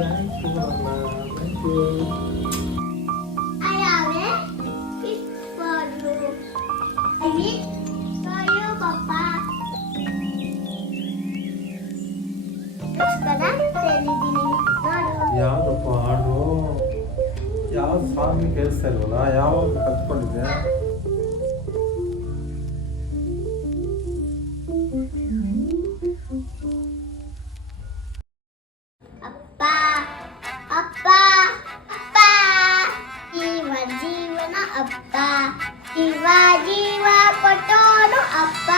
Thank you, Mama. Thank you. I have a fish for you. I will for you, Papa. ಪುಸ್ತಕ ತೆರೆದಿದ್ದೀನಿ ನೋಡು. ಯಾವ್ದಪ್ಪ ಹಾಡು? ಯಾವ song ಕೇಳಿಸ್ತಾ ಇಲ್ವಲ್ಲ? ಯಾವಾಗ ಕತ್ಕೊಂಡಿದ್ದೆ? ಅಪ್ಪ ಅಪ್ಪ ಅಪ್ಪ ಜೀವ ಜೀವನ ಅಪ್ಪ ಜೀವ ಜೀವ ಕೊಟ್ಟೋನು ಅಪ್ಪ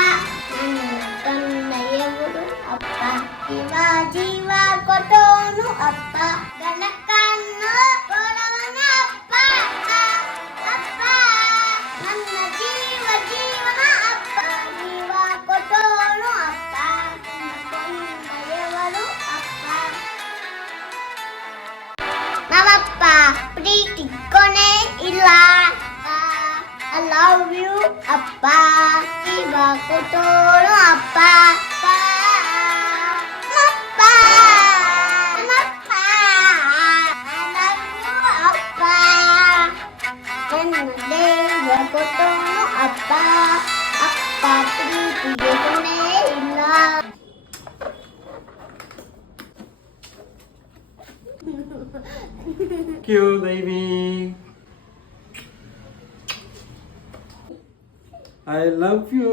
ನನ್ನ ಕನ್ನಯ್ಯವರು ಅಪ್ಪ ಜೀವ ಜೀವ ಕೊಟ್ಟೋನು ಅಪ್ಪ ಗಣಕನ್ನು ಕೊಡವನ ಅಪ್ಪ ಅಪ್ಪ ನನ್ನ ಜೀವ ಜೀವನ ಅಪ್ಪ ಜೀವ ಕೊಟ್ಟೋನು ಅಪ್ಪ ಕನ್ನಯ್ಯವರು ಅಪ್ಪ ನಮ್ಮಪ್ಪ ಪ್ರೀತಿ ಕೊನೆ ಇಲ್ಲ ಐ ಲವ್ ಯು ಅಪ್ಪ ಜೀವ ಕೊಟ್ಟೋಳು ಅಪ್ಪ ಅಪ್ಪ ನಮ್ಮಪ್ಪ ಐ ಲವ್ ಯು ಅಪ್ಪ ನನ್ನ ದೇವ ಕೊಟ್ಟೋಳು ಅಪ್ಪ ಅಪ್ಪ ಪ್ರೀತಿಗೆ ಕೊನೆ ಇಲ್ಲ. Thank you, baby. I love you.